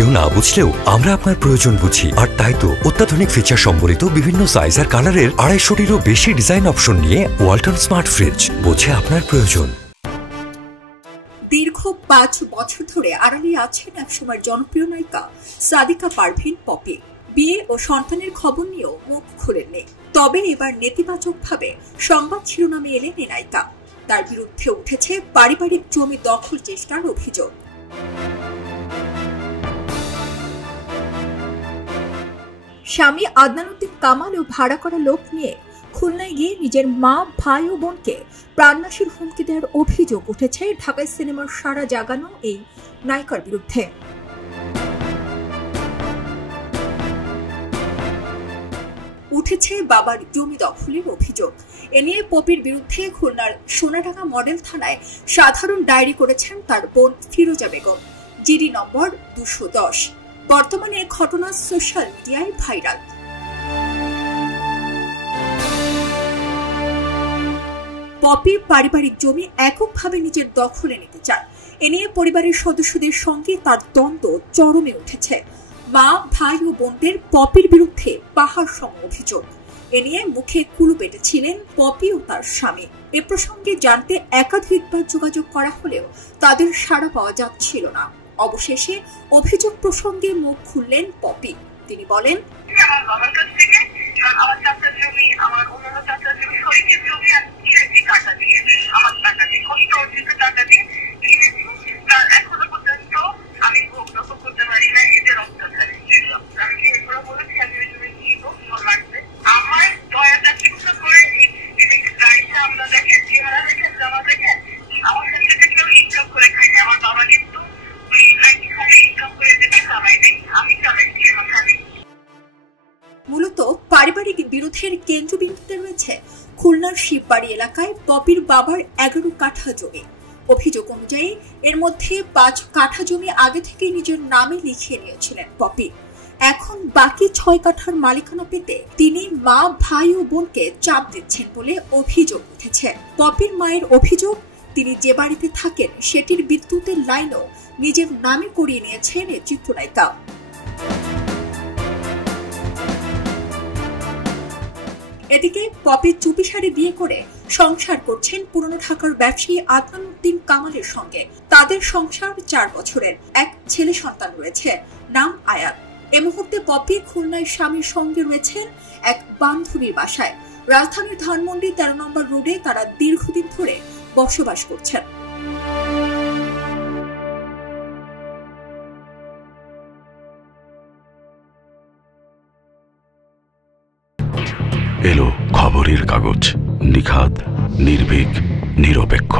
কেউ না বুঝলেও আমরা আপনার প্রয়োজন বুঝি, আর তাই তো অত্যাধুনিক ফিচার সম্বলিত বিভিন্ন সাইজ আর কালারের 250-টিরও বেশি ডিজাইন অপশন নিয়ে ওয়ালটন স্মার্ট ফ্রিজ, বোঝে আপনার প্রয়োজন। দীর্ঘ 5 বছর ধরে আড়ালে আছেন একসময় জনপ্রিয় নায়িকা সাদিকা পারভীন পপি। বিয়ে ও সন্তানের খবর নিয়েও মুখ খোলেননি, তবে এবার নেতিবাচকভাবে সংবাদ শিরোনামে এলেন এই নায়িকা। তার বিরুদ্ধে উঠেছে পারিবারিক জমি দখল চেষ্টার অভিযোগ। স্বামী আদনানুদ্দিন কামাল ও ভাড়া করা লোক নিয়ে খুলনায় গিয়ে নিজের মা, ভাই ও বোনকে প্রাণনাশের হুমকি দেওয়ার অভিযোগ উঠেছে ঢাকায় সিনেমার সারা জাগানো এই নায়িকার বিরুদ্ধে। উঠেছে বাবার জমি দখলের অভিযোগ। এ নিয়ে পপির বিরুদ্ধে খুলনার সোনাডাঙ্গা মডেল থানায় সাধারণ ডায়েরি করেছেন তার বোন ফিরোজা বেগম, জিডি নম্বর 210। বর্তমানে ঘটনা সোশ্যাল মিডিয়ায় ভাইরাল। পপি পারিবারিক জমি এককভাবে নিজের দখলে নিতে চান। এ নিয়ে পরিবারের সদস্যদের সঙ্গে তার দ্বন্দ্ব চরমে উঠেছে। মা, ভাই ও বোনদের পপির বিরুদ্ধে পাহাড় সম অভিযোগ। এ নিয়ে মুখে কুলু পেটেছিলেন পপি ও তার স্বামী। এ প্রসঙ্গে জানতে একাধিকবার যোগাযোগ করা হলেও তাদের সাড়া পাওয়া যাচ্ছিল না। অবশেষে অভিযোগ প্রসঙ্গে মুখ খুললেন পপি। তিনি বলেন, আমার বাবার কাছ থেকে আমার চাচার জমি, আমার অন্যান্য চাচার জমি, শরীরের জমি আর কিনেছি টাকা দিয়ে, আমার টাকা দিয়ে, কষ্ট অর্জিত টাকা দিয়ে কিনেছি। তার এখনো পর্যন্ত আমি ভোগ দখল করতে পারি না এদের অত্যাচারে। আমি এগুলো বলেছি আমি ওই জমি নিব, আমার লাগবে। আমার দয়াটা চিন্তা করে এই গাড়িটা আমরা দেখেন, চেহারা দেখেন, জামা দেখেন, আমার সাথে কেউ ইনকাম করে খাই না। আমার বাবা কিন্তু ইনকাম করে দেবে চালাই নেই, আমি চালাইছি আমার স্বামী। মূলত পারিবারিক বিরোধের কেন্দ্রবিন্দুতে রয়েছে খুলনার শিববাড়ি এলাকায় পপির বাবার 11 কাঠা জমি। অভিযোগ অনুযায়ী এর মধ্যে 5 কাঠা জমি আগে থেকে নিজের নামে লিখিয়ে নিয়েছিলেন পপি। এখন বাকি 6 কাঠার মালিকানা পেতে তিনি মা, ভাই ও বোনকে চাপ দিচ্ছেন বলে অভিযোগ উঠেছে। পপির মায়ের অভিযোগ, তিনি যে বাড়িতে থাকেন সেটির বিদ্যুতের লাইনও নিজের নামে করিয়ে নিয়েছেন এই চিত্রনায়িকা। এদিকে পপি চুপিসারে বিয়ে করে সংসার করছেন পুরনো ঢাকার ব্যবসায়ী আদনানুদ্দিন কামালের সঙ্গে। তাদের সংসার 4 বছরের, এক ছেলে সন্তান রয়েছে, নাম আয়াত। এ মুহূর্তে পপি খুলনায় স্বামীর সঙ্গে রয়েছেন এক বান্ধবীর বাসায়। রাজধানীর ধানমন্ডি 13 নম্বর রোডে তারা দীর্ঘদিন ধরে বসবাস করছেন। এলো খবরের কাগজ, নিখাদ, নির্ভীক, নিরপেক্ষ।